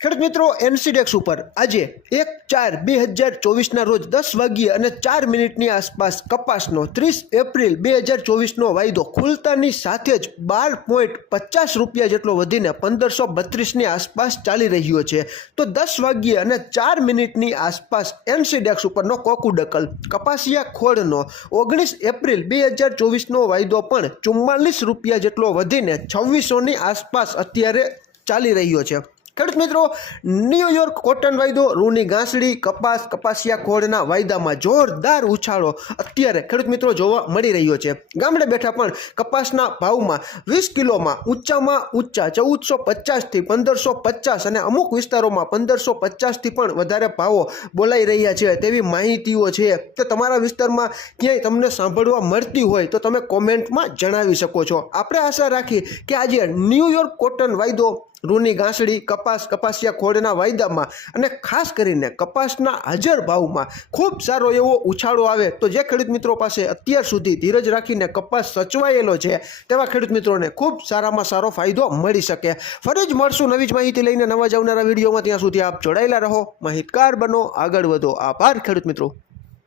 ખેડૂત મિત્રો, એનસીડેક્સ ઉપર આજે એક ચાર બે હજાર ચોવીસના રોજ દસ વાગ્યે અને ચાર મિનિટની આસપાસ કપાસનો ત્રીસ એપ્રિલ બે હજાર ચોવીસનો વાયદો ખુલતાની સાથે જ બાર પોઈન્ટ પચાસ રૂપિયા જેટલો વધીને પંદરસો બત્રીસની આસપાસ ચાલી રહ્યો છે. તો દસ વાગ્યે અને ચાર મિનિટની આસપાસ એનસીડેક્સ ઉપરનો કોકુડકલ કપાસિયા ખોળનો ઓગણીસ એપ્રિલ બે હજાર ચોવીસનો વાયદો પણ ચુમ્માલીસ રૂપિયા જેટલો વધીને છવ્વીસોની આસપાસ અત્યારે ચાલી રહ્યો છે. ખેડૂત મિત્રો ન્યૂયોર્ક કોટન વાયદો, રૂની ઘાસડી, કપાસ, કપાસિયા ખોળના વાયદામાં જોરદાર ઉછાળો અત્યારે ખેડૂત મિત્રો જોવા મળી રહ્યો છે. ગામડે બેઠા પણ કપાસના ભાવમાં વીસ કિલોમાં ઊંચામાં ઊંચા ચૌદસો પચાસથી પંદરસો પચાસ અને અમુક વિસ્તારોમાં પંદરસો પચાસથી પણ વધારે ભાવો બોલાઈ રહ્યા છે તેવી માહિતીઓ છે. તો તમારા વિસ્તારમાં ક્યાંય તમને સાંભળવા મળતી હોય તો તમે કોમેન્ટમાં જણાવી શકો છો. આપણે આશા રાખી કે આજે ન્યૂયોર્ક કોટન વાયદો રૂની ઘાસડી કપાસ કપાસિયા ખોળના વાયદામાં અને ખાસ કરીને કપાસના હાજર ભાવમાં ખૂબ સારો એવો ઉછાળો આવે તો જે ખેડૂત મિત્રો પાસે અત્યાર સુધી ધીરજ રાખીને કપાસ સચવાયેલો છે, તેવા ખેડૂત મિત્રોને ખૂબ સારામાં સારો ફાયદો મળી શકે. ફરી જ મળશું નવી જ માહિતી લઈને નવા જ આવનારા વિડીયોમાં. ત્યાં સુધી આપ જોડાયેલા રહો. માહિતગાર બનો, આગળ વધો. આભાર ખેડૂત મિત્રો.